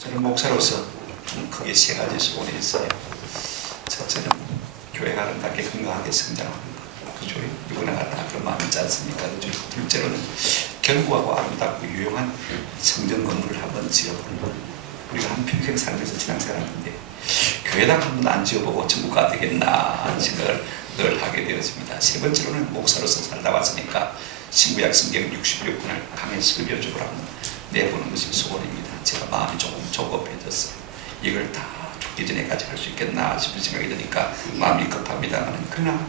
저는 목사로서 크게 세 가지 소원이 있어요. 첫째는 교회가 아름답게 건강하게 성장하는 것. 그죠? 누구나 다 그런 마음이 있지 않습니까? 그죠? 둘째로는 견고하고 아름답고 유용한 성전 건물을 한번 지어보는 것. 우리가 한평생 살면서 신앙생활하는데 교회당 한 번도 안 지어보고 천국가 되겠나 하는 생각을 늘 하게 되었습니다. 세 번째로는 목사로서 살다 왔으니까 신구약 성경 66권을 강의 설교적으로 한번 내보는 것이 소원입니다. 제가 마음이 조금 조급해졌어요. 이걸 다 죽기 전에까지 할 수 있겠나 싶은 생각이 드니까 마음이 급합니다만, 그러나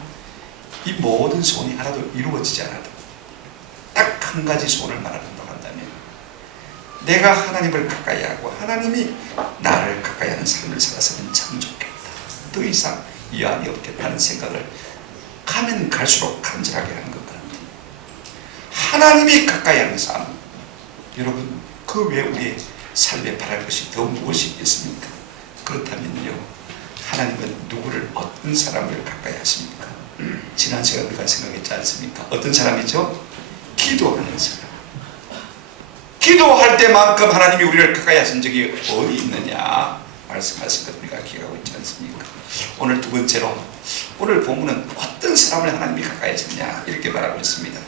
이 모든 소원이 하나도 이루어지지 않아도 딱 한 가지 소원을 말한다고 한다면, 내가 하나님을 가까이 하고 하나님이 나를 가까이 하는 삶을 살았으면 참 좋겠다, 더 이상 이 안이 없겠다는 생각을 가면 갈수록 간절하게 하는 것 같아요. 하나님이 가까이 하는 삶, 여러분 그 외에 우리의 삶에 바랄 것이 더 무엇이 있겠습니까? 그렇다면요, 하나님은 누구를, 어떤 사람을 가까이 하십니까? 지난 시간에 우리가 생각했지 않습니까? 어떤 사람이죠? 기도하는 사람. 기도할 때만큼 하나님이 우리를 가까이 하신 적이 어디 있느냐 말씀하신 것 우리가 기억하고 있지 않습니까? 오늘 두 번째로, 오늘 본문은 어떤 사람을 하나님이 가까이 하셨냐 이렇게 말하고 있습니다.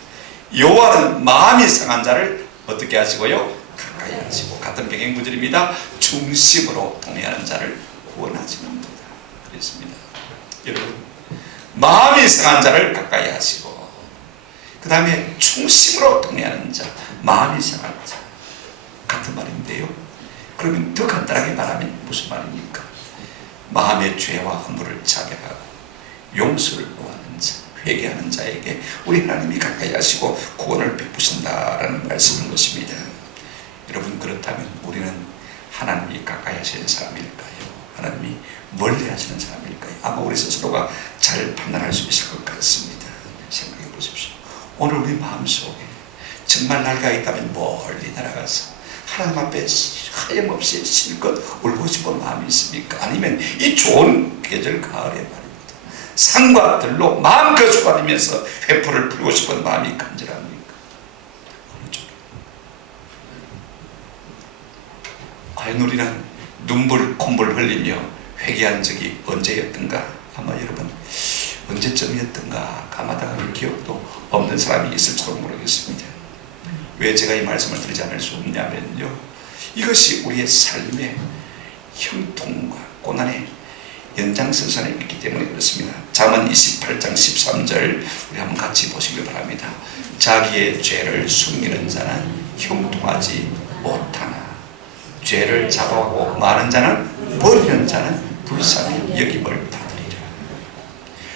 여호와는 마음이 상한 자를 어떻게 하시고요? 가까이 하시고, 같은 배경 구절입니다. 중심으로 동의하는 자를 구원하시는도다 그랬습니다. 여러분, 마음이 상한 자를 가까이 하시고, 그 다음에 중심으로 동의하는 자, 마음이 상한 자, 같은 말인데요. 그러면 더 간단하게 말하면 무슨 말입니까? 마음의 죄와 허물을 자백하고 용서를 구하는 자, 회개하는 자에게 우리 하나님이 가까이 하시고 구원을 베푸신다라는 말씀인 것입니다. 여러분, 그렇다면 우리는 하나님이 가까이 하시는 사람일까요? 하나님이 멀리 하시는 사람일까요? 아마 우리 스스로가 잘 판단할 수 있을 것 같습니다. 생각해 보십시오. 오늘 우리 마음속에 정말 날가 있다면 멀리 날아가서 하나님 앞에 하염없이 실컷 울고 싶은 마음이 있습니까? 아니면 이 좋은 계절 가을에 말입니다, 산과 들로 마음껏 쏟아내면서 회포를 풀고 싶은 마음이 간절합니까? 어느 쪽에? 과연 우리는 눈물 콧물 흘리며 회개한 적이 언제였던가? 아마 여러분 언제쯤이었던가 까마득한 기억도 없는 사람이 있을지도 모르겠습니다. 왜 제가 이 말씀을 드리지 않을 수 없냐면요, 이것이 우리의 삶의 형통과 고난의 연장선상에 있기 때문에 그렇습니다. 잠언 28장 13절 우리 한번 같이 보시길 바랍니다. 자기의 죄를 숨기는 자는 형통하지 못하나 죄를 잡아오고 많은 자는, 버리는 자는 불쌍히 여김을 받으리라.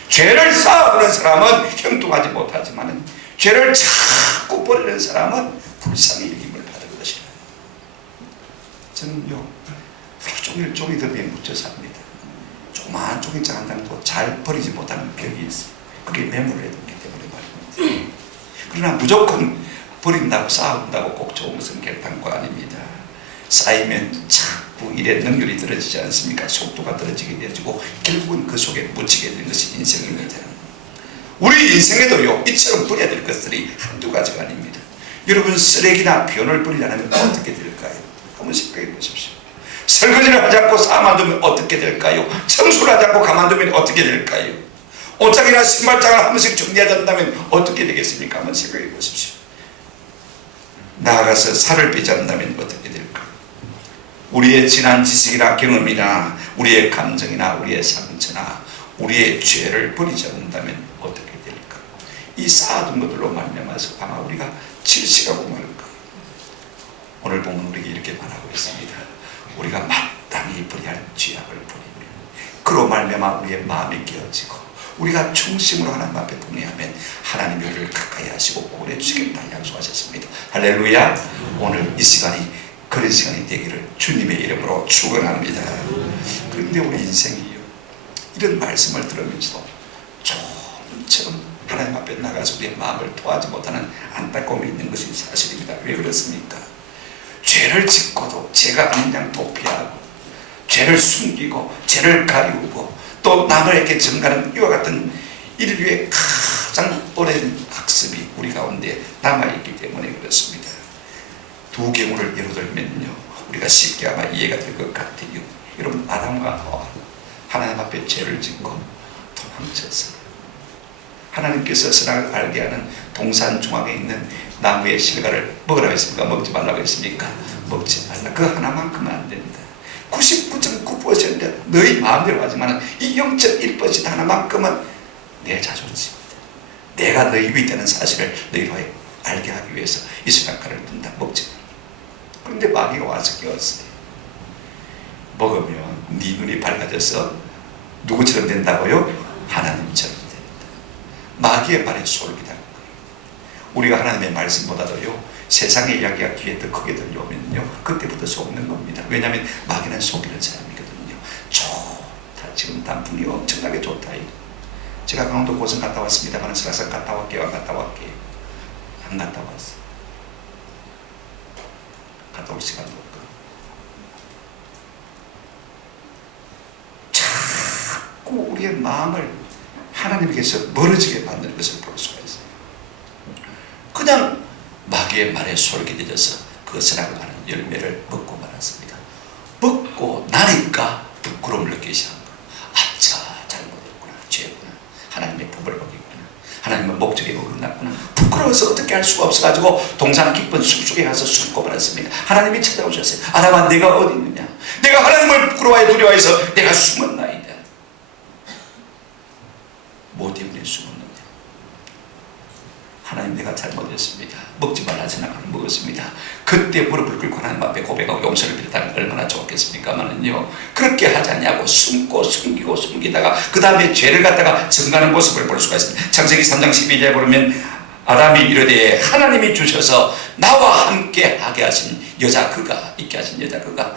죄를 쌓아오는 사람은 형통하지 못하지만 죄를 자꾸 버리는 사람은 불쌍히 여김을 받을 것이라. 저는요, 종일 종이더미에 묻혀 삽니다. 조그마한 종이장 한 장도 잘 버리지 못하는 벽이 있어요. 그게 매몰을 해뒀기 때문에 말입니다. 그러나 무조건 버린다고 쌓아온다고 꼭 좋은 것은 결단코 아닙니다. 쌓이면 자꾸 일의 능률이 떨어지지 않습니까? 속도가 떨어지게 되어지고 결국은 그 속에 묻히게 되는 것이 인생입니다. 우리 인생에도요, 이처럼 버려야 될 것들이 한두 가지가 아닙니다. 여러분, 쓰레기나 변을 버리지 않으면 어떻게 될까요? 한번 생각해 보십시오. 설거지를 하지 않고 쌓아두면 어떻게 될까요? 청소를 하지 않고 가만두면 어떻게 될까요? 옷장이나 신발장을 한 번씩 정리하지 않는다면 어떻게 되겠습니까? 한번 생각해 보십시오. 나아가서 살을 빼지 않는다면 어떻게 될까요? 우리의 지난 지식이나 경험이나 우리의 감정이나 우리의 상처나 우리의 죄를 버리지 않는다면 어떻게 될까? 이 쌓아둔 것들로 말미암아서 아마 우리가 질식하고 말 거예요. 오늘 보면 우리에게 이렇게 말하고 있습니다. 우리가 마땅히 버려야 할 죄악을 버리면 그로 말미암아 우리의 마음이 깨어지고 우리가 중심으로 하나님 앞에 동의하면 하나님이 우리를 가까이 하시고 구원해 주시겠다 약속하셨습니다. 할렐루야. 오늘 이 시간이 그런 시간이 되기를 주님의 이름으로 축원합니다. 그런데 우리 인생이요, 이런 말씀을 들으면서도 좀처럼 하나님 앞에 나가서 우리의 마음을 토하지 못하는 안타까움이 있는 것이 사실입니다. 왜 그렇습니까? 죄를 짓고도 죄가 아닌 양 도피하고 죄를 숨기고 죄를 가리우고 또 남에게 전가하는 이와 같은 인류의 가장 오랜 학습이 우리 가운데 남아있기 때문에 그렇습니다. 두 경우를 예로 들면요, 우리가 쉽게 아마 이해가 될 것 같아요. 여러분, 아담과 하와 하나님 앞에 죄를 짓고 도망쳤어요. 하나님께서 선악을 알게 하는 동산 중앙에 있는 나무의 실과를 먹으라고 했습니까? 먹지 말라고 했습니까? 먹지 말라. 그 하나만큼은 안 된다. 99.9% 너희 마음대로 하지만 이 0.1% 하나만큼은 내 자존심이다. 내가 너희 위에 있다는 사실을 너희로 알게 하기 위해서 이 선악과를 둔다. 먹지 말라. 그런데 마귀가 와서 깨웠어요. 먹으면 네 눈이 밝아져서 누구처럼 된다고요? 하나님처럼 된다. 마귀의 말에 솔깃한 거예요. 우리가 하나님의 말씀보다도요, 세상의 이야기가 귀에 더 크게 들려오면요, 그때부터 속는 겁니다. 왜냐하면 마귀는 속이는 사람이거든요. 좋다, 지금 단풍이 엄청나게 좋다. 제가 강원도 고성 갔다 왔습니다만 설악산 갔다 왔게요, 안 갔다 왔게요? 안 갔다 왔어. 갔다 올 시간도 없고. 자꾸 우리의 마음을 하나님께서 멀어지게 만드는 것을 볼 수가 있어요. 그냥 마귀의 말에 솔깃해져서 그 선악을 하는 열매를 먹고 말았습니다. 먹고 나니까 부끄러움을 느끼기 시작한 거예요. 아차, 잘못했구나, 죄구나, 하나님의 법을 어겼구나, 하나님의 목적에 어긋났구나. 부끄러워서 어떻게 할 수가 없어가지고 동산 깊은 숲속에 가서 숨고 말았습니다. 하나님이 찾아오셨어요. 아담아, 내가 어디 있느냐? 내가 하나님을 부끄러워해 두려워해서 내가 숨었나이다. 뭐 때문에 숨었느냐? 하나님, 내가 잘못했습니다. 먹지 말라 생각을 먹었습니다. 그때 무릎을 꿇고 하나님 앞에 고백하고 용서를 빌었다면 얼마나 좋겠습니까만은요, 그렇게 하지 않냐고 숨고 숨기고 숨기다가 그 다음에 죄를 갖다가 증가하는 모습을 볼 수가 있습니다. 창세기 3장 12절에 보면 아담이 이르되 하나님이 주셔서 나와 함께 하게 하신 여자 그가, 있게 하신 여자 그가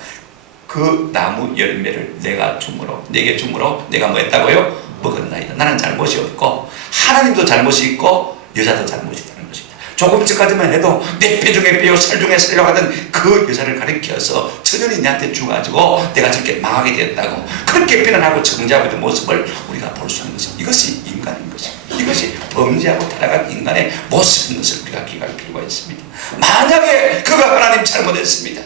그 나무 열매를 내가 줌으로, 내게 줌으로 내가 뭐 했다고요? 먹었나이다. 나는 잘못이 없고 하나님도 잘못이 있고 여자도 잘못이 있다는 것입니다. 조금 전까지만 해도 내 배 중에 배요 살 중에 살려고 하던 그 여자를 가리켜서 천연이 내한테 주가지고 내가 저렇게 망하게 됐다고 그렇게 비난하고 정죄하고 있는 모습을 우리가 볼 수 있는 것입니다. 이것이 인간인 것입니다. 이것이 범죄하고 타락한 인간의 모습인 것을 우리가 기억할 필요가 있습니다. 만약에 그가 하나님 잘못했습니다.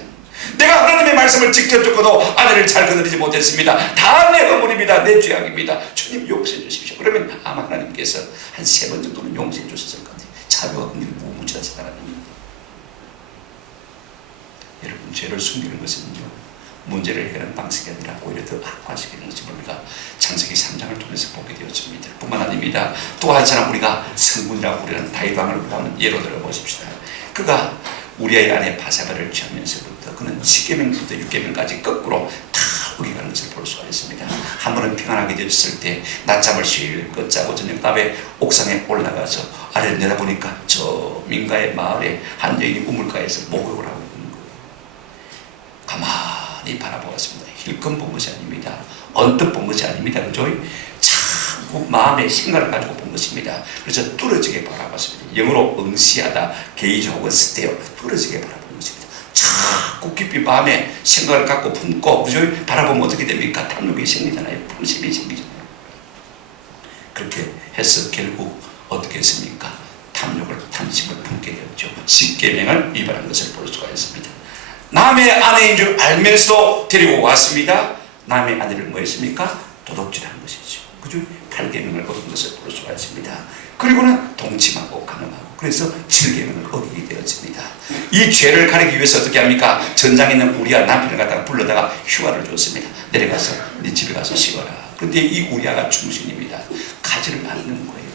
내가 하나님의 말씀을 직접 듣고도 아내를 잘 거느리지 못했습니다. 다 내 허물입니다. 내 죄악입니다. 주님 용서해 주십시오. 그러면 아마 하나님께서 한 3번 정도는 용서해 주셨을 건데 자비와 긍휼이 무무지하신 하나님입니다. 여러분, 죄를 숨기는 것은요, 문제를 해결하는 방식이 아니라 오히려 더 악화시키는 것을 우리가 창세기 3장을 통해서 보게 되었습니다. 뿐만 아닙니다. 또 한 사람, 우리가 성군이라고 부르는 다윗 왕을 한번 예로 들어 보십시다. 그가 우리의 아내 바사바를 취하면서부터 그는 10계명부터 6계명까지 거꾸로 다 어겨가는 것을 볼 수가 있습니다. 한 번은 평안하게 되었을 때 낮잠을 실컷 자고 저녁밥에 옥상에 올라가서 아래를 내다보니까 저 민가의 마을에 한 여인이 우물가에서 목욕을 하고 있는 거예요. 가만히 바라보았습니다. 힐끔 본 것이 아닙니다. 언뜻 본 것이 아닙니다. 그죠? 자꾸 마음의 생각을 가지고 본 것입니다. 그래서 뚫어지게 바라봤습니다. 영어로 응시하다, 게이지 혹은 스테어, 뚫어지게 바라보는 것입니다. 자꾸 깊이 마음에 생각을 갖고 품고, 그죠? 바라보면 어떻게 됩니까? 탐욕이 생기잖아요. 품심이 생기잖아요. 그렇게 해서 결국 어떻게 했습니까? 탐심을 품게 되었죠. 10계명을 위반한 것을 볼 수가 있습니다. 남의 아내인 줄 알면서 데리고 왔습니다. 남의 아내를 뭐 했습니까? 도둑질한 것이죠. 그죠? 8계명을 어긴 것을 볼 수가 있습니다. 그리고는 동침하고 간음하고, 그래서 7계명을 어기게 되었습니다. 이 죄를 가리기 위해서 어떻게 합니까? 전장에 있는 우리아 남편을 갖다가 불러다가 휴가를 줬습니다. 내려가서 네 집에 가서 쉬어라. 그런데 이 우리아가 충신입니다. 가지를 않는 거예요.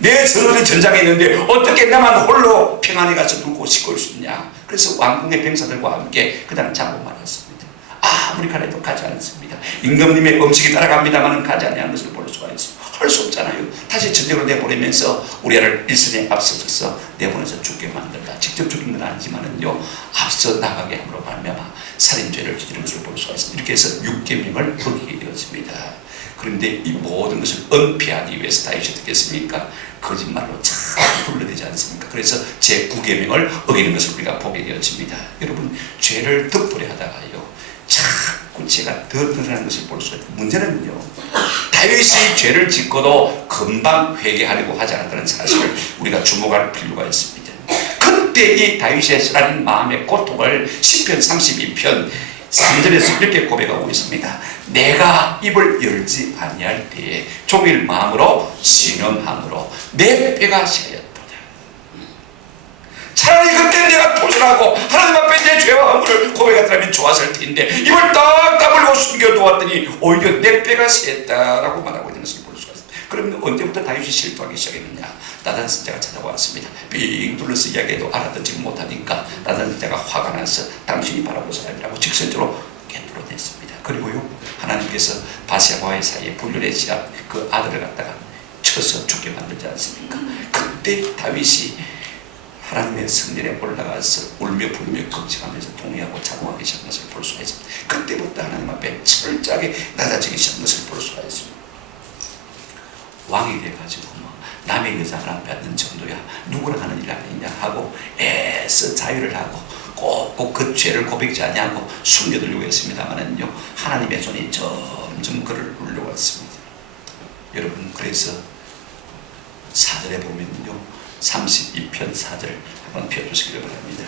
내 서로는 전장에 있는데 어떻게 나만 홀로 평안히 가서 누고 씻고 올 수 있냐. 그래서 왕궁의 병사들과 함께 그다음 자고 말았습니다. 아무리 가래도 가지 않습니다. 임금님의 음식이 따라갑니다만 가지 않는 것을 볼 수가 있습니다. 할 수 없잖아요. 다시 전쟁으로 내보내면서 우리아를 일선에 앞서서 내보내서 죽게 만들다. 직접 죽인 건 아니지만은요, 앞서 나가게 함으로 말미암아 살인죄를 저지른 것을 볼 수가 있습니다. 이렇게 해서 6계명을 어기게 되었습니다. 그런데 이 모든 것을 은폐하기 위해서 다윗이 어떻게 했습니까? 거짓말로 잘 둘러대지 않습니까? 그래서 제9계명을 어기는 것을 우리가 보게 되었습니다. 여러분, 죄를 덮으려 하다가요, 자꾸 죄가 더 드러나는 것을 볼 수가 있다. 문제는요, 다윗이 죄를 짓고도 금방 회개하려고 하지 않았다는 사실을 우리가 주목할 필요가 있습니다. 그때 이 다윗의 쓰라린 마음의 고통을 시편 32편 3절에서 이렇게 고백하고 있습니다. 내가 입을 열지 아니할 때에 종일 마음으로 신음함으로 내 뼈가 새였도다. 차라리 그때 내가 도전하고 하나님 앞에 내 죄와 허물을 고백했다면 좋았을 텐데 입을 딱 다물고 숨겨두었더니 오히려 내 뼈가 새했다라고 말하고 있는 것을 볼 수가 있습니다. 그러면 언제부터 다윗이 실토하기 시작했느냐? 나단 선지자가 찾아왔습니다. 빙 둘러서 이야기해도 알아듣지 못하니까 나단 선지자가 화가 나서 당신이 바라볼 사람이라고 직선적으로 깨뚫어냈습니다. 그리고요, 하나님께서 바세바와의 사이에 불륜의 지압 그 아들을 갖다가 쳐서 죽게 만들지 않습니까? 그때 다윗이 하나님의 성전에 올라가서 울며 불며 걱정하면서 동의하고 자고하기 시작한 것을 볼 수가 있습니다. 그때부터 하나님 앞에 철저하게 낮아지기 시작한 것을 볼 수가 있습니다. 왕이 돼가지고 남의 여자를 안 받는 정도야, 누구랑 하는 일 아니냐 하고 애써 자유를 하고 꼭 그 죄를 고백지 아니하고 숨겨두려고 했습니다만은요, 하나님의 손이 점점 그를 울려왔습니다. 여러분, 그래서 4절에 보면요, 32편 4절 한번 펴주시기를 바랍니다.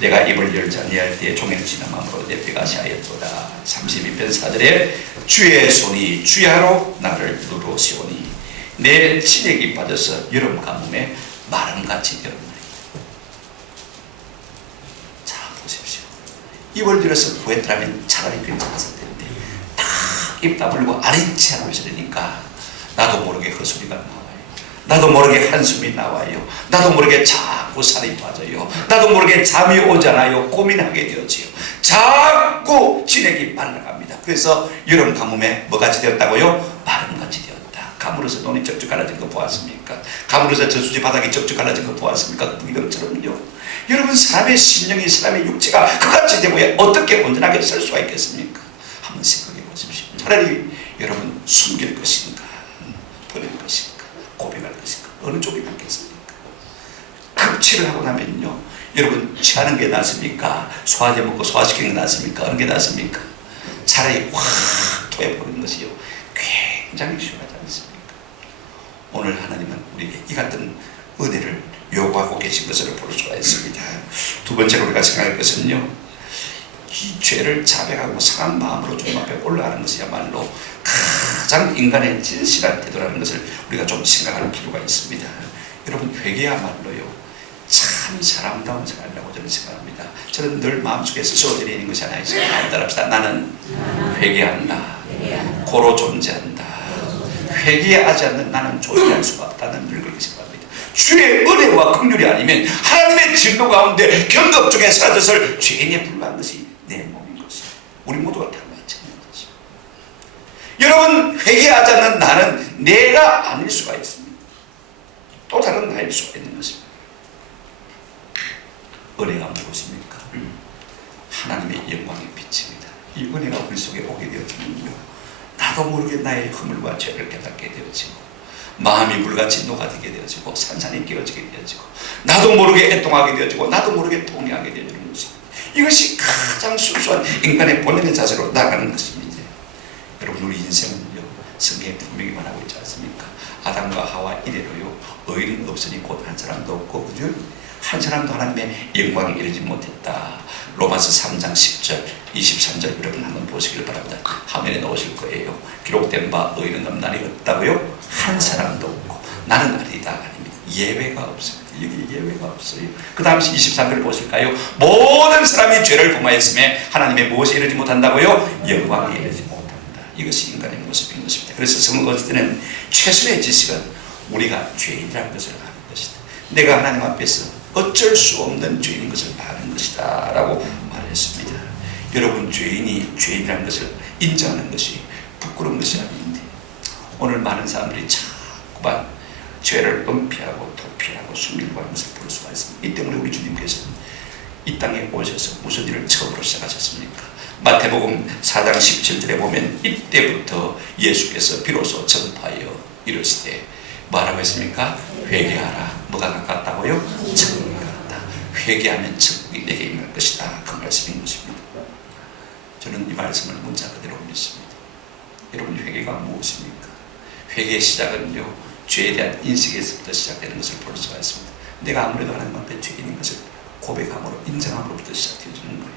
내가 입을 열지 아니할 때에 종일 지난 마음으로 내 뼈가 새하였도다. 32편 4절에 주의 손이 주야로 나를 누르시오니 내 진액이 빠져서 여름 가뭄에 마름같이 되었나이다. 자, 보십시오. 입을 열어서 구했더라면 차라리 괜찮았을 텐데 딱 입 다물고 아린치 않고 있으니까 나도 모르게 헛소리가 나와요. 나도 모르게 한숨이 나와요. 나도 모르게 자꾸 살이 빠져요. 나도 모르게 잠이 오잖아요. 고민하게 되어지요. 자꾸 진액이 말라갑니다. 그래서 여름 가뭄에 뭐같이 되었다고요? 마름같이 되었다. 가물어서 눈이 쩍쩍 갈라진 거 보았습니까? 가물어서 저수지 바닥이 쩍쩍 갈라진 거 보았습니까? 그 이름처럼요. 여러분, 사람의 심령이, 사람의 육체가 그같이 되고 어떻게 온전하게 설 수가 있겠습니까? 한번 생각해 보십시오. 차라리 여러분 숨길 것인가, 버릴 것인가, 고백할 것인가, 어느 쪽이 낫겠습니까? 급취를 하고 나면요, 여러분 취하는 게 낫습니까? 소화제 먹고 소화시키는 게 낫습니까? 어느 게 낫습니까? 차라리 확 토해버리는 것이요, 굉장히 중요하지 않습니까? 오늘 하나님은 우리에게 이 같은 은혜를 요구하고 계신 것을 볼 수가 있습니다. 두 번째로 우리가 생각할 것은요, 이 죄를 자백하고 상한 마음으로 주님 앞에 올라가는 것이야말로 가장 인간의 진실한 태도라는 것을 우리가 좀 생각할 필요가 있습니다. 여러분, 회개야말로요, 참 사람다운 생활이라고 저는 생각합니다. 저는 늘 마음속에 스스로 드리는 것이 하나 있습니다. 따라합시다. 나는 회개한다. 고로 존재한다. 회개하지 않는 나는 존재할 수가 없다는 늘 그렇게 생각합니다. 주의 은혜와 긍휼이 아니면 하나님의 진노 가운데 경급 중에 사라졌을 죄인에 불과한 것이 내 몸인 것이에요. 우리 모두가 다 마찬가지죠. 여러분, 회개하지 않는 나는 내가 아닐 수가 있습니다. 또 다른 나일 수가 있는 것입니다. 은혜가 무엇입니까? 하나님의 영광의 빛입니다. 이 은혜가 우리 속에 오게 되어지면요, 나도 모르게 나의 허물과 죄를 깨닫게 되어지고 마음이 물같이 녹아들게 되어지고 산산이 깨어지게 되어지고 나도 모르게 애통하게 되어지고 나도 모르게 통회하게 되어지는 것입니다. 이것이 가장 순수한 인간의 본연의 자세로 나가는 것입니다. 여러분, 우리 인생은요, 성경에 분명히 말하고 있지 않습니까? 아담과 하와 이래로요, 의인은 없으니 곧 한 사람도 없고, 그죠? 한 사람도 하나님의 영광에 이르지 못했다. 로마서 3장 10절 23절 여러분 한번 보시길 바랍니다. 화면에 넣으실 거예요. 기록된 바 의인은 없나니 없다고요? 한 사람도 없고 나는 아니다. 아닙니다. 예외가 없습니다. 여기 예외가 없어요. 그 다음 23절 보실까요? 모든 사람이 죄를 범하였음에 하나님의 무엇에 이르지 못한다고요? 영광에 이르지 못한다. 이것이 인간의 모습인 것입니다. 그래서 성경 어릴 때는 최선의 지식은 우리가 죄인이라는 것을 아는 것이다. 내가 하나님 앞에서 어쩔 수 없는 죄인인 것을 아는 것이다 라고 말했습니다. 여러분, 죄인이 죄인이라는 것을 인정하는 것이 부끄러운 것이 아닌데 오늘 많은 사람들이 자꾸만 죄를 은폐하고 도피하고 숨기려고 하는 것을 볼 수가 있습니다. 이 때문에 우리 주님께서는 이 땅에 오셔서 무슨 일을 처음으로 시작하셨습니까? 마태복음 4장 17절에 보면 이때부터 예수께서 비로소 전파하여 이르시되 뭐라고 했습니까? 회개하라. 뭐가 가깝다고요? 천국이 가깝다. 회개하면 천국이 내게 임할 것이다. 그 말씀인 것입니다. 저는 이 말씀을 문자 그대로 믿습니다. 여러분, 회개가 무엇입니까? 회개의 시작은요, 죄에 대한 인식에서부터 시작되는 것을 볼 수가 있습니다. 내가 아무래도 하나님 앞에 죄인인 것을 고백함으로 인정함으로부터 시작되어지는 거예요.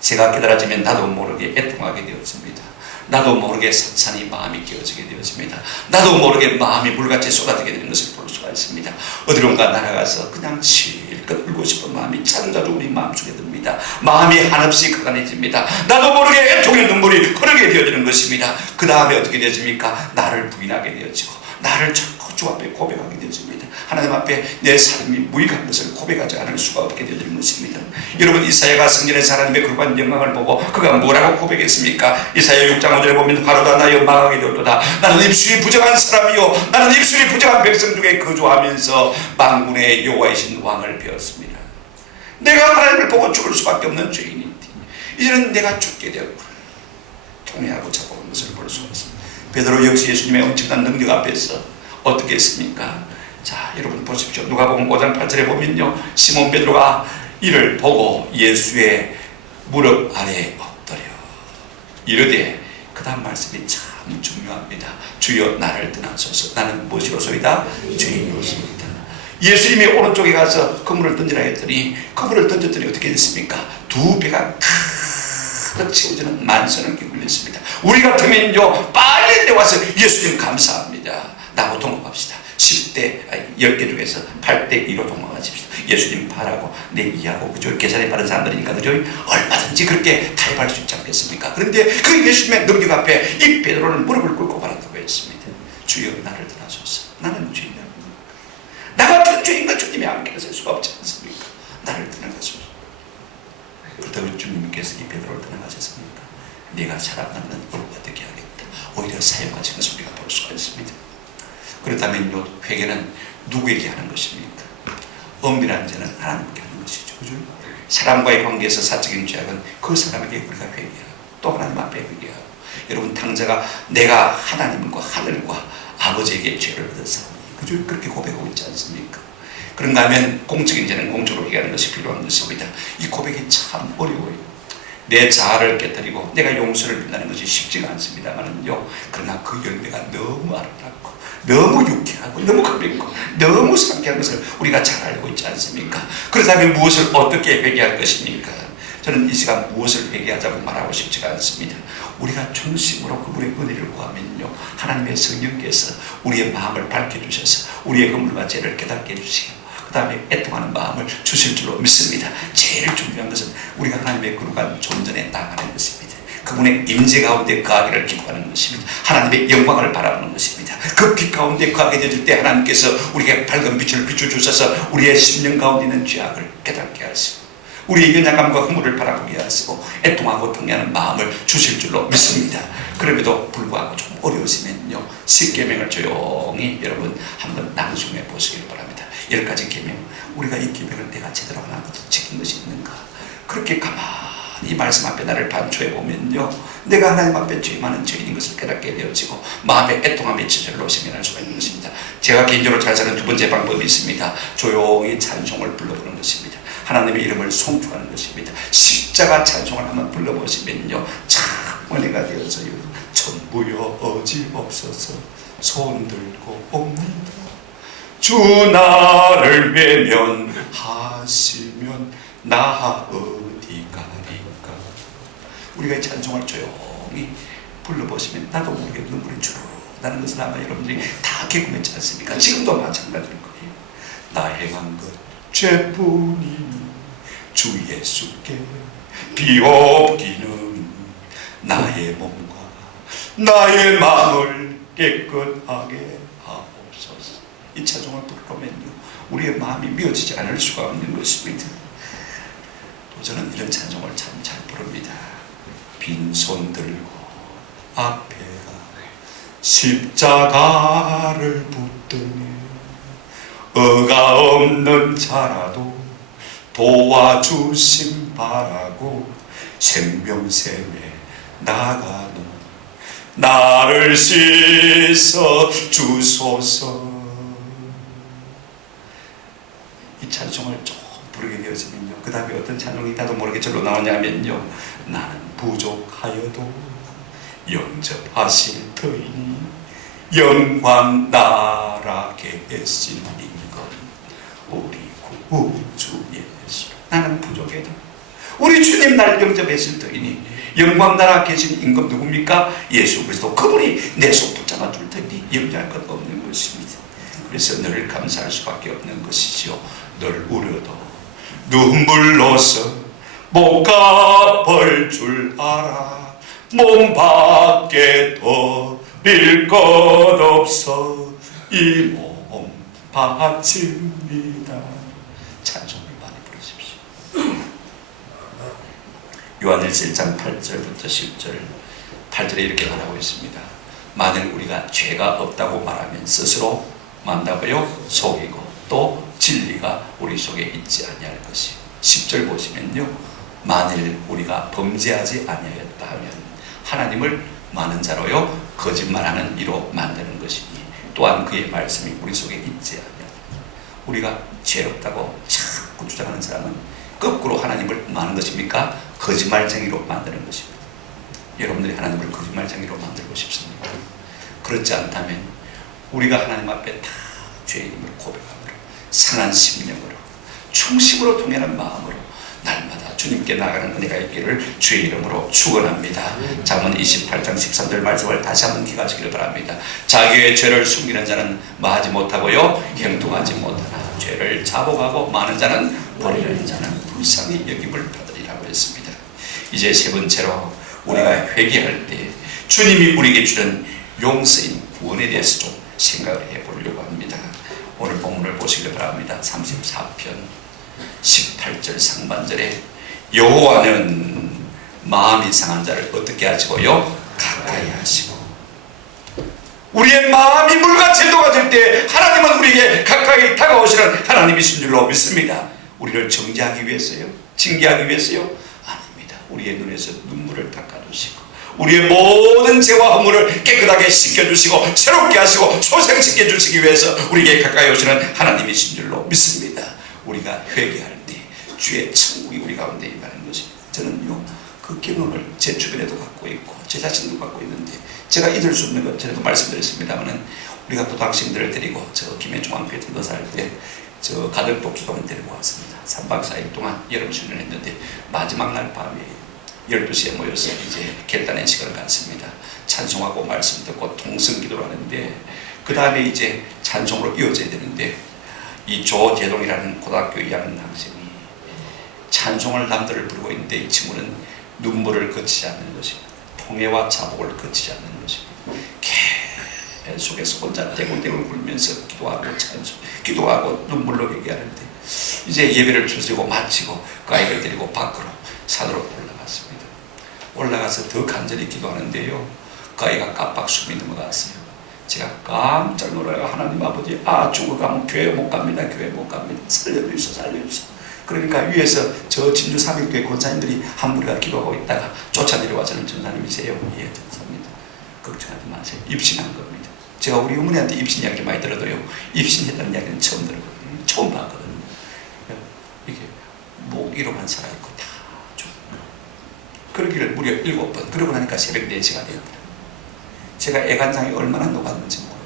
제가 깨달아지면 나도 모르게 애통하게 되어집니다. 나도 모르게 산산이 마음이 깨어지게 되어집니다. 나도 모르게 마음이 물같이 쏟아지게 되는 것을 볼 수가 있습니다. 어디론가 날아가서 그냥 실컷 울고 싶은 마음이 자주자주 우리 마음속에 듭니다. 마음이 한없이 가난해집니다. 나도 모르게 애통의 눈물이 흐르게 되어지는 것입니다. 그 다음에 어떻게 되어집니까? 나를 부인하게 되어지고 나를 자꾸 주 앞에 고백하게 되어집니다. 하나님 앞에 내 삶이 무익한 것을 고백하지 않을 수가 없게 되어지는 것입니다. 여러분, 이사야가 성전에서 하나님의 거룩한 영광을 보고 그가 뭐라고 고백했습니까? 이사야 6장 5절에 보면 가로다 나여 망하게 되었도다. 나는 입술이 부정한 사람이요 나는 입술이 부정한 백성 중에 거주하면서 만군의 여호와이신 왕을 배웠습니다. 내가 하나님을 보고 죽을 수밖에 없는 죄인인데 이제는 내가 죽게 되었구나. 통회하고 잡아온 것을 볼 수가 있습니다. 베드로 역시 예수님의 엄청난 능력 앞에서 어떻게 했습니까? 자, 여러분 보십시오. 누가복음 5장 8절에 보면요, 시몬 베드로가 이를 보고 예수의 무릎 아래에 엎드려 이르되, 그 다음 말씀이 참 중요합니다. 주여 나를 떠나소서. 나는 무엇이로소이다? 죄인이로소이다. 예수님이 오른쪽에 가서 그물을 던지라 했더니 그물을 던졌더니 어떻게 됐습니까? 두 배가 가득 채워지는 만선을 기울였습니다. 우리 같으면요 빨리 내와서 예수님 감사합니다. 나하고 동업합시다. 10개 중에서 8대2로 동업하십시다. 예수님 팔하고 내 이하고, 그죠? 계산에 빠른 사람들이니까, 그죠? 얼마든지 그렇게 타협할 수 있지 않겠습니까? 그런데 그 예수님의 능력 앞에 이 베드로는 무릎을 꿇고 말한다고 했습니다. 주여 나를 떠나소서. 나는 죄인이다. 나 같은 죄인과 주님의 함께 설 수가 없지 않습니까? 나를 떠나가소서. 그렇다고 주님께서 이 베드로를 떠나가셨습니까? 네가 살아남는 얼굴 어떻게 하겠다. 오히려 사용하시는 것을 우리가 볼 수가 있습니다. 그렇다면 회개는 누구에게 하는 것입니까? 엄밀한 죄는 하나님께 하는 것이죠. 그죠? 사람과의 관계에서 사적인 죄악은 그 사람에게 우리가 회개하고 또 하나님 앞에 회개하고. 여러분, 탕자가 내가 하나님과 하늘과 아버지에게 죄를 얻었사오니, 그죠? 그렇게 고백하고 있지 않습니까? 그런가 하면 공적인 죄는 공적으로 회개하는 것이 필요한 것입니다. 이 고백이 참 어려워요. 내 자아를 깨뜨리고 내가 용서를 빌라는 것이 쉽지가 않습니다만은요, 그러나 그 열매가 너무 아름답고 너무 유쾌하고 너무 가볍고 너무 상쾌한 것을 우리가 잘 알고 있지 않습니까? 그렇다면 무엇을 어떻게 회개할 것입니까? 저는 이 시간 무엇을 회개하자고 말하고 싶지가 않습니다. 우리가 중심으로 그분의 은혜를 구하면요, 하나님의 성령께서 우리의 마음을 밝혀주셔서 우리의 허물과 죄를 깨닫게 해주시고 그 다음에 애통하는 마음을 주실 줄로 믿습니다. 제일 중요한 것은 우리가 하나님의 거룩한 존전에 나가는 것입니다. 그분의 임재 가운데 거하기를 기뻐하는 것입니다. 하나님의 영광을 바라보는 것입니다. 그 빛 가운데 거하게 되질 때 하나님께서 우리에게 밝은 빛을 비춰주셔서 우리의 심령 가운데 있는 죄악을 깨닫게 하시고 우리의 연약함과 허물을 바라보게 하시고 애통하고 통해하는 마음을 주실 줄로 믿습니다. 그럼에도 불구하고 좀 어려우시면요, 10계명을 조용히 여러분 한번 낭송해 보시길 바랍니다. 10가지 계명, 우리가 이 계명을 내가 제대로 하나 지킨 것이 있는가? 그렇게 가만히 말씀 앞에 나를 반추해 보면요, 내가 하나님 앞에 죄 많은 죄인인 것을 깨닫게 되어지고 마음의 애통함이 저절로 생겨날 수가 있는 것입니다. 제가 개인적으로 잘 사는 두 번째 방법이 있습니다. 조용히 찬송을 불러보는 것입니다. 하나님의 이름을 송축하는 것입니다. 십자가 찬송을 한번 불러보시면요, 참 은혜가 되어서요, 전부여 어지없어서 손들고 옵니다. 주 나를 외면하시면 나 어디 가리까. 우리가 이 찬송을 조용히 불러보시면 나도 모르게 눈물이 주르륵 나는 것을 아마 여러분들이 다 경험했지 않습니까? 지금도 마찬가지일 거예요. 나 행한 것 죄뿐이니 주 예수께 비옵기는 나의 몸과 나의 마음을 깨끗하게 하옵소서. 이 찬송을 부르면요, 우리의 마음이 미어지지 않을 수가 없는 것입니다. 또 저는 이런 찬송을 참 잘 부릅니다. 빈손 들고 앞에가 십자가를 붙드니 어가 없는 자라도 도와주심 바라고 생명샘에 나가는 나를 씻어 주소서. 이 찬송을 조금 부르게 되었으면요, 그 다음에 어떤 찬송이 나도 모르게 절로 나오냐면요, 나는 부족하여도 영접하실 터이니 영광 나라 계신 임금 우리 구주 예수. 나는 부족해도 우리 주님 날 영접했을 터이니 영광 나라 계신 임금 누굽니까? 예수 그리스도. 그분이 내 속 붙잡아 줄 테니 염려할 것 없는 것입니다. 그래서 늘 감사할 수밖에 없는 것이지요. 늘 우려도 눈물로서 못 갚을 줄 알아 몸 밖에 버릴 것 없어 이 몸 바칩니다. 찬송을 많이 부르십시오. 요한일서 1장 8절부터 10절 8절에 이렇게 말하고 있습니다. 만일 우리가 죄가 없다고 말하면 스스로 만나고요 속이고 또 진리가 우리 속에 있지 아니할 것이. 10절 보시면요, 만일 우리가 범죄하지 아니하였다 하면 하나님을 많은 자로요 거짓말하는 이로 만드는 것이니 또한 그의 말씀이 우리 속에 있지 아니하다. 우리가 죄 없다고 자꾸 주장하는 사람은 거꾸로 하나님을 많은 것입니까? 거짓말쟁이로 만드는 것입니다. 여러분들이 하나님을 거짓말쟁이로 만들고 싶습니까? 그렇지 않다면 우리가 하나님 앞에 다 죄의 이름을 고백함으로 상한 심령으로 충심으로 통하는 마음으로 날마다 주님께 나가는 은혜가 있기를 주의 이름으로 축원합니다. 잠언 28장 13절 말씀을 다시 한번 기가하시기를 바랍니다. 자기의 죄를 숨기는 자는 마하지 못하고요 형통하지 못하나 죄를 자복하고 많은 자는 버리는 자는 불쌍히 여김을 받으리라고 했습니다. 이제 세 번째로 우리가 회개할 때 주님이 우리에게 주는 용서인 구원에 대해서 좀 생각을 해보려고 합니다. 오늘 본문을 보시길 바랍니다. 34편 18절 상반절에 여호와는 마음이 상한 자를 어떻게 하시고요? 가까이 하시고. 우리의 마음이 물같이 녹아질 때 하나님은 우리에게 가까이 다가오시는 하나님이신 줄로 믿습니다. 우리를 정죄하기 위해서요? 징계하기 위해서요? 아닙니다. 우리의 눈에서 눈물을 닦아주시고 우리의 모든 죄와 허물을 깨끗하게 씻겨주시고 새롭게 하시고 소생시켜 주시기 위해서 우리에게 가까이 오시는 하나님이신 줄로 믿습니다. 우리가 회개할 때 주의 천국이 우리 가운데 임하는 것입니다. 저는요 그 경험을 제 주변에도 갖고 있고 제 자신도 갖고 있는데 제가 잊을 수 없는 것 전에도 말씀드렸습니다만은 우리가 고등학생들을 데리고 저 김해중앙교회 전도사할 때 저 가덕도 기도원 데리고 왔습니다. 3박 4일 동안 여름 수련했는데 마지막 날 밤에 12시에 모여서 이제 결단의 시간을 갖습니다. 찬송하고 말씀 듣고 통성 기도를 하는데 그 다음에 이제 찬송으로 이어져야 되는데 이 조재동이라는 고등학교 2학년 학생이 찬송을 남들을 부르고 있는데 이 친구는 눈물을 거치지 않는 것입니다. 통해와 자복을 거치지 않는 것입니다. 계속해서 혼자 대굴대굴 굴면서 기도하고 찬송, 기도하고 눈물로 얘기하는데 이제 예배를 주시고 마치고 그 아이를 데리고 밖으로 산으로 올라갔습니다. 올라가서 더 간절히 기도하는데요 그 아이가 깜빡 숨이 넘어갔어요. 제가 깜짝 놀라요. 하나님 아버지, 죽어가면 교회 못 갑니다. 교회 못 갑니다. 살려주소, 살려주소. 그러니까 위에서 저 진주 3일교회 권사님들이 한 무리가 기도하고 있다가 쫓아내려와서는 전사님이세요. 예, 전사입니다. 걱정하지 마세요. 입신한 겁니다. 제가 우리 어머니한테 입신 이야기를 많이 들어도요 입신했다는 이야기는 처음 들었거든요. 처음 봤거든요. 이게 목 위로만 살아있고 다 죽고 그러기를 무려 7번. 그러고 나니까 새벽 4시가 되었더라고요. 제가 애간장이 얼마나 녹았는지 모르겠어요.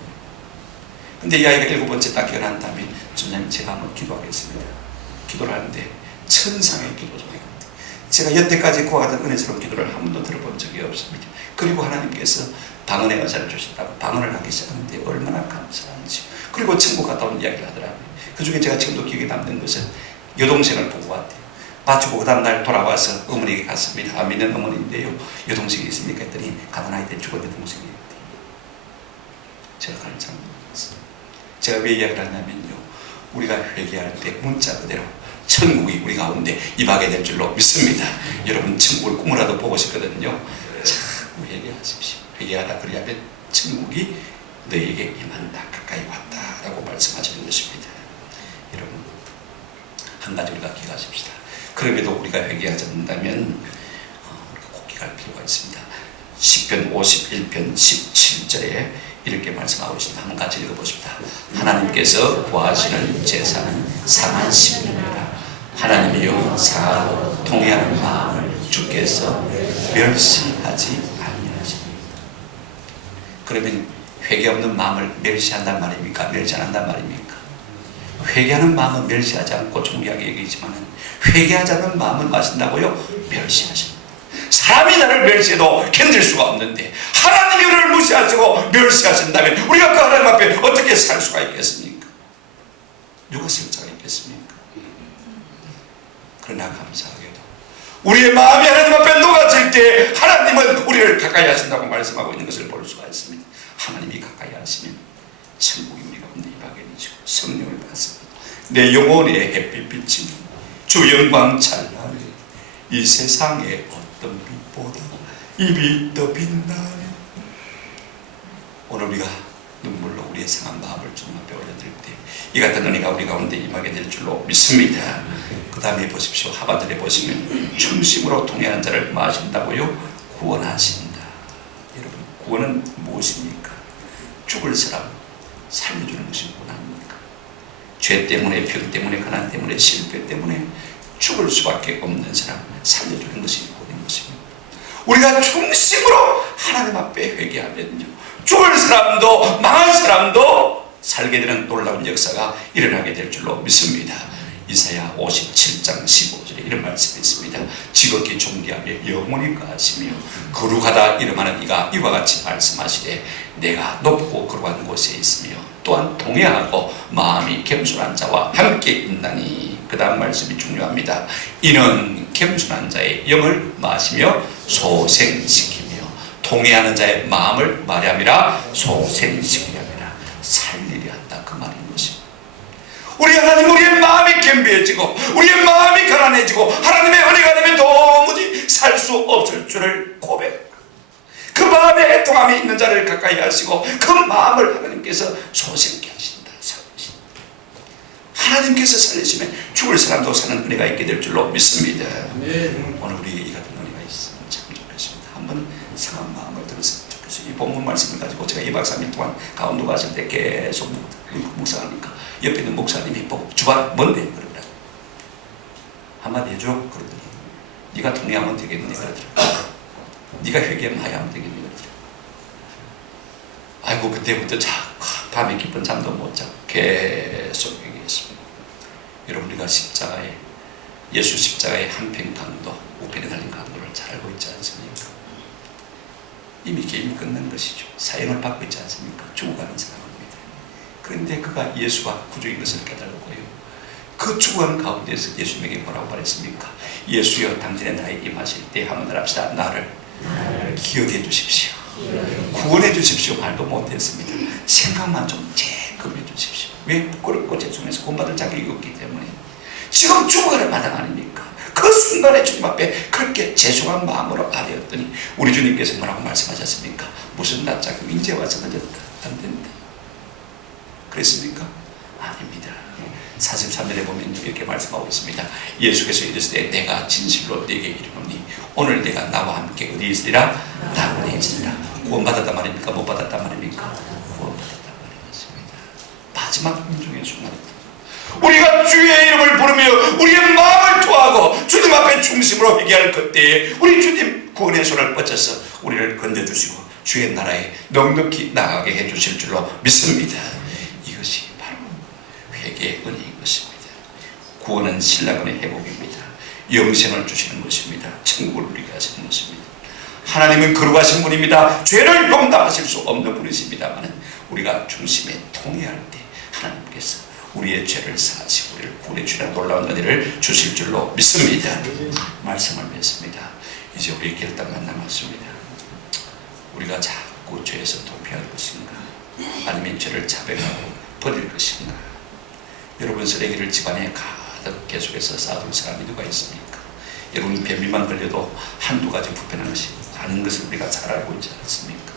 근데 이 아이가 7번째 딱 결혼한 다음에 전사님 제가 한번 기도하겠습니다. 기도를 하는데 천상의 기도 소리가 제가 여태까지 그와 같은 은혜스러운 기도를 한 번도 들어본 적이 없습니다. 그리고 하나님께서 방언의 의사를 주셨다고 방언을 하기 시작하는데 얼마나 감사한지. 그리고 천국 갔다 온 이야기를 하더라고요. 그 중에 제가 지금도 기억에 남는 것은 여동생을 보고 왔대요. 마치고 그 다음날 돌아와서 어머니에게 갔습니다. 믿는 어머니인데요 여동생이 있습니까? 했더니 가난할 때 죽은 여동생이 있대요. 제가 깜짝 놀랐어요. 제가 왜 이야기를 하냐면요 우리가 회개할 때 문자 그대로 천국이 우리 가운데 임하게 될 줄로 믿습니다. 여러분 천국을 꿈으로라도 보고 싶거든요. 자꾸 회개하십시오. 회개하다 그리하면 천국이 너에게 임한다. 가까이 왔다 라고 말씀하시는 것입니다. 여러분 한 가지 우리가 기억하십시다. 그럼에도 우리가 회개하지 않는다면 우리가 꼭 기할 필요가 있습니다. 시편 51편 17절에 이렇게 말씀하고 있습니다. 한번 같이 읽어보십시다. 하나님께서 구하시는 제사는 상한 심령이라. 하나님이여 사하고 통회하는 마음을 주께서 멸시하지 아니하십니다. 그러면 회개 없는 마음을 멸시한단 말입니까? 멸시 안 한단 말입니까? 회개하는 마음은 멸시하지 않고 존귀하게 여기지만 회개하지 않는 마음을 마신다고요? 멸시하십니다. 사람이 나를 멸시해도 견딜 수가 없는데 하나님이 우리를 무시하시고 멸시하신다면 우리가 그 하나님 앞에 어떻게 살 수가 있겠습니까? 누가 설 자가 있겠습니까? 그러나 감사하게도 우리의 마음이 하나님 앞에 녹아질 때 하나님은 우리를 가까이 하신다고 말씀하고 있는 것을 볼 수가 있습니다. 하나님이 가까이 하시면 천국이 우리가 임하게 되시고 성령을 받습니다. 내 영혼의 햇빛 비치는 주 영광 찬란해 이 세상의 어떤 빛보다 이 빛 더 빛나네. 오늘 우리가 눈물로 우리의 상한 마음을 주님 앞에 올려드릴 때 이 같은 은혜가 우리 가운데 임하게 될 줄로 믿습니다. 그 다음에 보십시오. 하반절에 보시면 중심으로 통해하는 자를 마신다고요? 구원하신다. 여러분, 구원은 무엇입니까? 죽을 사람 살려주는 것이 구원 아닙니까? 죄 때문에, 병 때문에, 가난 때문에, 실패 때문에 죽을 수밖에 없는 사람 살려주는 것이 구원인 것입니다. 우리가 중심으로 하나님 앞에 회개하면요, 죽을 사람도 망한 사람도 살게 되는 놀라운 역사가 일어나게 될 줄로 믿습니다. 이사야 57장 15절에 이런 말씀이 있습니다. 지극히 존귀하며 영원히 거하시며 거룩하다 이름하는 이가 이와 같이 말씀하시되 내가 높고 거룩한 곳에 있으며 또한 동해하고 마음이 겸손한 자와 함께 있나니. 그 다음 말씀이 중요합니다. 이는 겸손한 자의 영을 마시며 소생시키며 동해하는 자의 마음을 말함이라 소생시키려 함이라. 살리려 한다 그 말인 것입니다. 우리 하나님, 우리의 마음이 겸비해지고 우리의 마음이 가난해지고 하나님의 은혜가 되면 도무지 살 수 없을 줄을 고백합니다. 그 마음에 애통함이 있는 자를 가까이 하시고 그 마음을 하나님께서 소생케 하신다. 하나님께서 살리시면 죽을 사람도 사는 은혜가 있게 될 줄로 믿습니다. 오늘 우리 이 같은 은혜가 있으면 참 좋겠습니다. 한번 상한 마음을 들었으면 좋겠어요. 이 본문 말씀을 가지고 제가 2박 3일 동안 강원도 갔을 때 계속 묵상하니까 옆에 있는 목사님이 보고 주반 뭔데? 그러더라고요. 한마디 해줘? 그러더니 네가 통해하면 되겠네 그러더라고요. 네가 회개하면 하면 되겠네 그러더라고요. 아이고 그때부터 밤에 깊은 잠도 못 자고 계속 회개했습니다. 여러분, 우리가 십자가에 예수 십자가의 한편 강도, 우편에 달린 강도를 잘 알고 있지 않습니까? 이미 게임이 끝난 것이죠. 사형을 받고 있지 않습니까? 죽어가는 사람입니다. 그런데 그가 예수가 구주인 것을 깨달았고요, 그 죽어가는 가운데서 예수님에게 뭐라고 말했습니까? 예수여 당신의 나라에 임하실 때 한번 합시다. 나를 기억해 주십시오. 구원해 주십시오. 말도 못했습니다. 생각만 좀 재검해 주십시오. 왜? 부끄럽고 죄송해서 구원받을 자격이 없기 때문에. 지금 죽어가는 마당 아닙니까? 그 순간에 주님 앞에 그렇게 죄송한 마음으로 아뢰었더니 우리 주님께서 뭐라고 말씀하셨습니까? 무슨 낯짝이 이제 와서 늦었다. 안 된다. 그랬습니까? 아닙니다. 43절에 보면 이렇게 말씀하고 있습니다. 예수께서 이르시되 내가 진실로 네게 이르노니 오늘 내가 나와 함께 어디 있으리라? 낙원에 있으리라. 구원받았단 말입니까? 못 받았단 말입니까? 구원받았단 말입니다. 마지막 임종의 순간 우리가 주의 이름을 부르며 우리의 마음을 토하고 주님 앞에 중심으로 회개할 그때에 우리 주님 구원의 손을 뻗쳐서 우리를 건져주시고 주의 나라에 넉넉히 나가게 해주실 줄로 믿습니다. 이것이 바로 회개의 은혜인 것입니다. 구원은 신랑의 회복입니다. 영생을 주시는 것입니다. 천국을 누리게 하시는 것입니다. 하나님은 거룩하신 분입니다. 죄를 용납하실 수 없는 분이십니다만 우리가 중심에 통회할 때 하나님께서 우리의 죄를 사하시고 우리를 구원해 주시는 놀라운 은혜를 주실 줄로 믿습니다. 말씀을 맺습니다. 이제 우리의 결단만 남았습니다. 우리가 자꾸 죄에서 도피할 것인가, 아니면 죄를 자백하고 버릴 것인가? 여러분, 쓰레기를 집안에 가득 계속해서 쌓아둘 사람이 누가 있습니까? 여러분, 변비만 걸려도 한두 가지 불편한 것이 아닌 것을 우리가 잘 알고 있지 않습니까?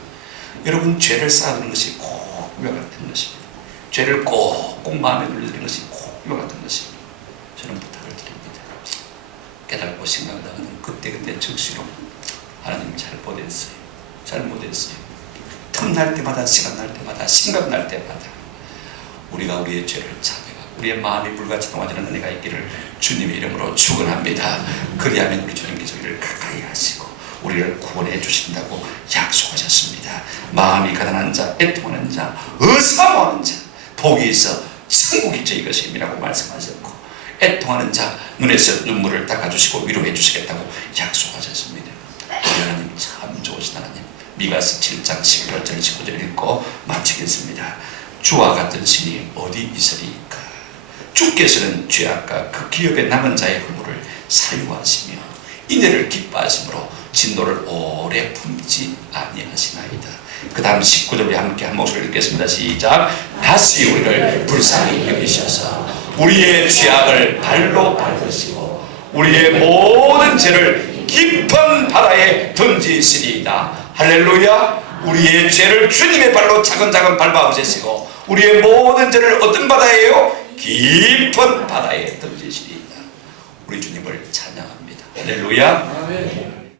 여러분, 죄를 쌓아두는 것이 꼭 이와 같은 것입니다. 죄를 꼭꼭 마음에 눌러드리는 것이 꼭 이와 같은 것입니다. 저는 부탁을 드립니다. 깨닫고 생각나는 그때그때 즉시로 하나님 잘못했어요. 잘못했어요. 틈날 때마다, 시간 날 때마다, 생각날 때마다 우리가 우리의 죄를 자백하고 우리의 마음이 불같이 동화되는 은혜가 있기를 주님의 이름으로 축원합니다. 그리하면 우리 주님께서 우리를 가까이 하시고 우리를 구원해 주신다고 약속하셨습니다. 마음이 가난한 자, 애통하는 자, 의사모하는 자, 복이 있어 천국이죠 이것임이라고 말씀하셨고, 애통하는 자 눈에서 눈물을 닦아주시고 위로해 주시겠다고 약속하셨습니다. 우리 하나님 참 좋으신 하나님. 미가서 7장 11절 19절 읽고 마치겠습니다. 주와 같은 신이 어디 있으리까? 주께서는 죄악과 그 기업에 남은 자의 허물을 사유하시며 인애를 기뻐하심으로 진노를 오래 품지 아니하시나이다. 그 다음 19절에 함께 한 목소리 읽겠습니다. 시작. 다시 우리를 불쌍히 여기셔서 우리의 죄악을 발로 밟으시고 우리의 모든 죄를 깊은 바다에 던지시리이다. 할렐루야. 우리의 죄를 주님의 발로 차근차근 밟아 없애시고 우리의 모든 죄를 어떤 바다에요? 깊은 바다에 던지시리이다. 우리 주님을 찬양합니다. 할렐루야.